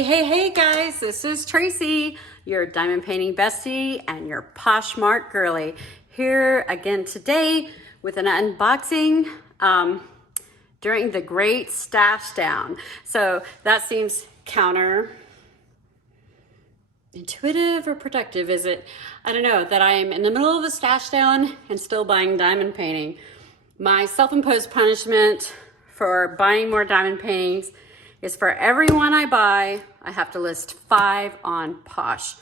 Hey guys, this is Tracy, your diamond painting bestie and your Poshmark girly, here again today with an unboxing during the great stash down. So that seems counter intuitive or productive, is it? I don't know, that I'm in the middle of a stash down and still buying diamond painting. My self-imposed punishment for buying more diamond paintings is for every one I buy, I have to list 5 on Posh,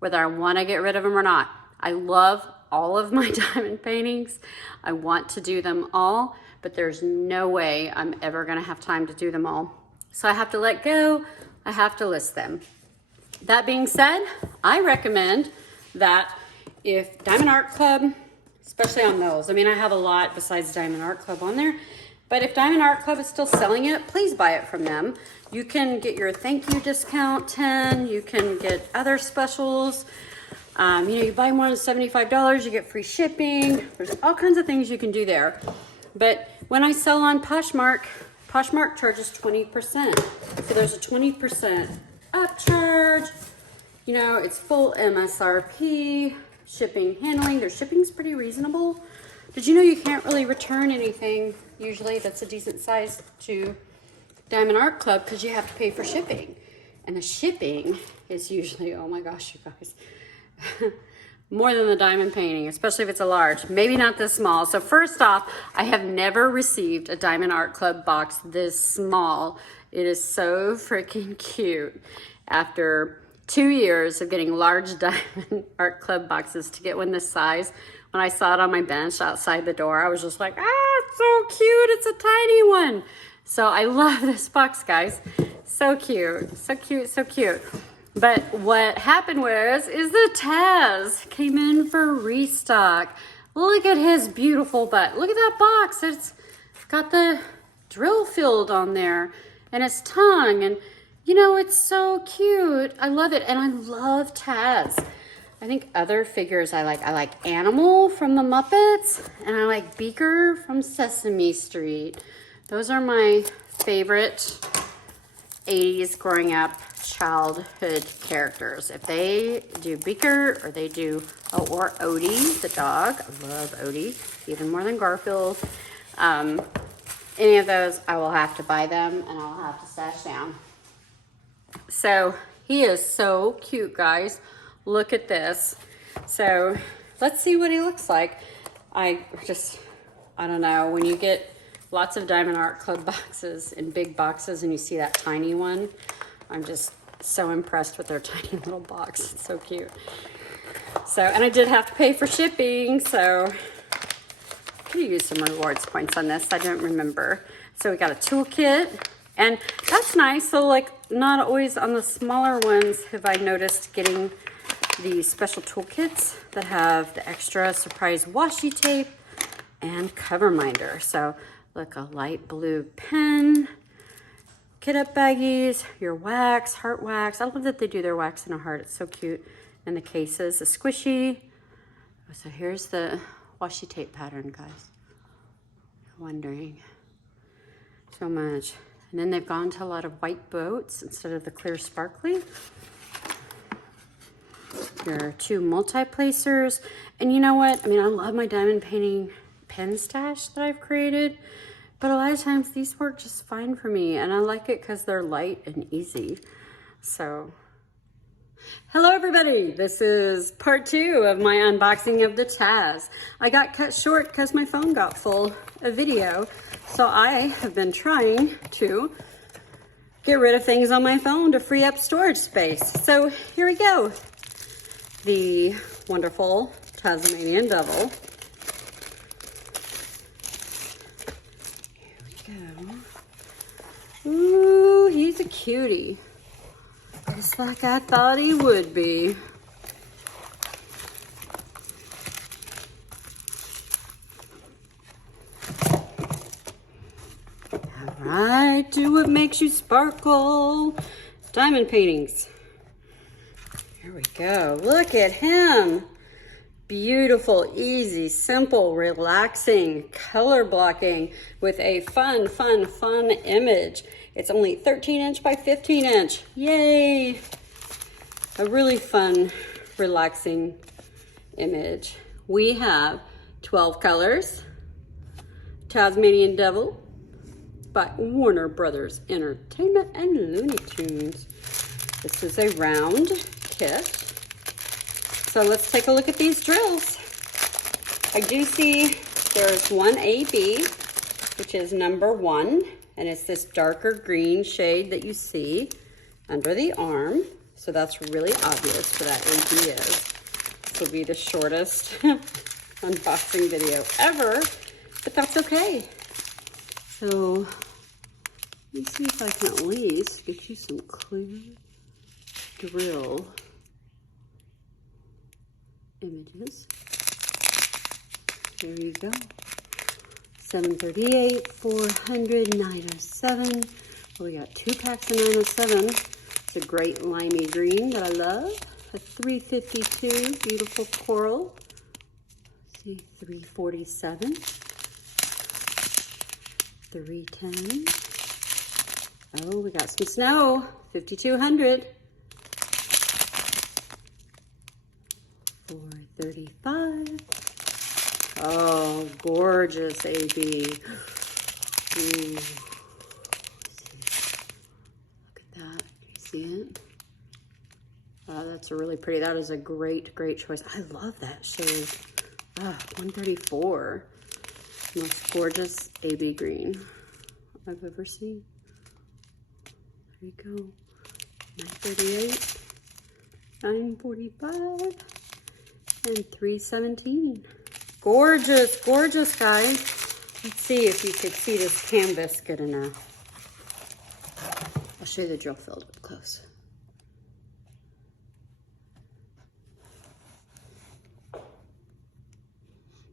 whether I want to get rid of them or not. I love all of my diamond paintings. I want to do them all, but there's no way I'm ever going to have time to do them all. So I have to let go. I have to list them. That being said, I recommend that if Diamond Art Club, especially on those, I mean, I have a lot besides Diamond Art Club on there, but if Diamond Art Club is still selling it, please buy it from them. You can get your thank you discount 10. You can get other specials. You buy more than $75, you get free shipping. There's all kinds of things you can do there. But when I sell on Poshmark, Poshmark charges 20%. So there's a 20% upcharge. You know, it's full MSRP, shipping, handling. Their shipping's pretty reasonable. Did you know you can't really return anything usually that's a decent size to Diamond Art Club because you have to pay for shipping? And the shipping is usually, oh my gosh, you guys, more than the diamond painting, especially if it's a large, maybe not this small. So first off, I have never received a Diamond Art Club box this small. It is so freaking cute. After 2 years of getting large Diamond Art Club boxes, to get one this size, when I saw it on my bench outside the door, I was just like, it's so cute. It's a tiny one. So I love this box, guys. So cute, so cute, so cute. But what happened is the Taz came in for restock. Look at his beautiful butt. Look at that box. It's got the drill field on there and his tongue. And, you know, it's so cute. I love it. And I love Taz. I think other figures I like Animal from the Muppets, and I like Beaker from Sesame Street. Those are my favorite 80s growing up childhood characters. If they do Beaker or they do, or Odie, the dog. I love Odie, even more than Garfield. Any of those, I will have to buy them and I'll have to stash down. So he is so cute, guys. Look at this. So let's see what he looks like. I don't know, when you get lots of Diamond Art Club boxes in big boxes and you see that tiny one, I'm just so impressed with their tiny little box. It's so cute. So, and I did have to pay for shipping, so I could use some rewards points on this. I don't remember. So we got a toolkit, and that's nice. So like, not always on the smaller ones have I noticed getting the special toolkits that have the extra surprise washi tape and cover minder. So look, a light blue pen, kit up baggies, your wax, heart wax. I love that they do their wax in a heart. It's so cute. And the cases, the squishy. So here's the washi tape pattern, guys. You're wondering. So much. And then they've gone to a lot of white boats instead of the clear sparkly. Your 2 multi-placers. And you know what? I mean, I love my diamond painting pen stash that I've created, but a lot of times these work just fine for me, and I like it because they're light and easy. So, hello everybody. This is part 2 of my unboxing of the Taz. I got cut short because my phone got full of video, so I have been trying to get rid of things on my phone to free up storage space. So here we go. The wonderful Tasmanian Devil. Here we go. Ooh, he's a cutie. Just like I thought he would be. All right, do what makes you sparkle. Diamond paintings. Here we go. Look at him. beautiful, easy, simple, relaxing, color blocking with a fun image. It's only 13 inch by 15 inch. Yay! A really fun, relaxing image. We have 12 colors. Tasmanian Devil by Warner Brothers Entertainment and Looney Tunes. This is a round kit. So let's take a look at these drills. I do see there's one AB, which is number 1, and it's this darker green shade that you see under the arm. So that's really obvious for that AB is. This will be the shortest unboxing video ever, but that's okay. So let me see if I can at least get you some clear drill images. There you go. 738, 400, 907. Oh, we got 2 packs of 907. It's a great limey green that I love. A 352, beautiful coral. Let's see, 347. 310. Oh, we got some snow. 5200. 435. Oh, gorgeous AB. Ooh. Look at that. Can you see it? Oh, that's a really pretty. That is a great choice. I love that shade. Ah, 134. Most gorgeous AB green I've ever seen. There you go. 938, 945, and 317. Gorgeous, guys. Let's see if you could see this canvas good enough. I'll show you the drill field up close.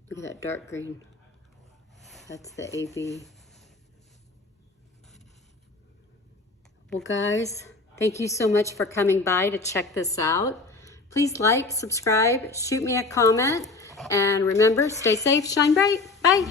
Look at that dark green. That's the AB. Well, guys, thank you so much for coming by to check this out. Please like, subscribe, shoot me a comment, and remember, stay safe, shine bright. Bye.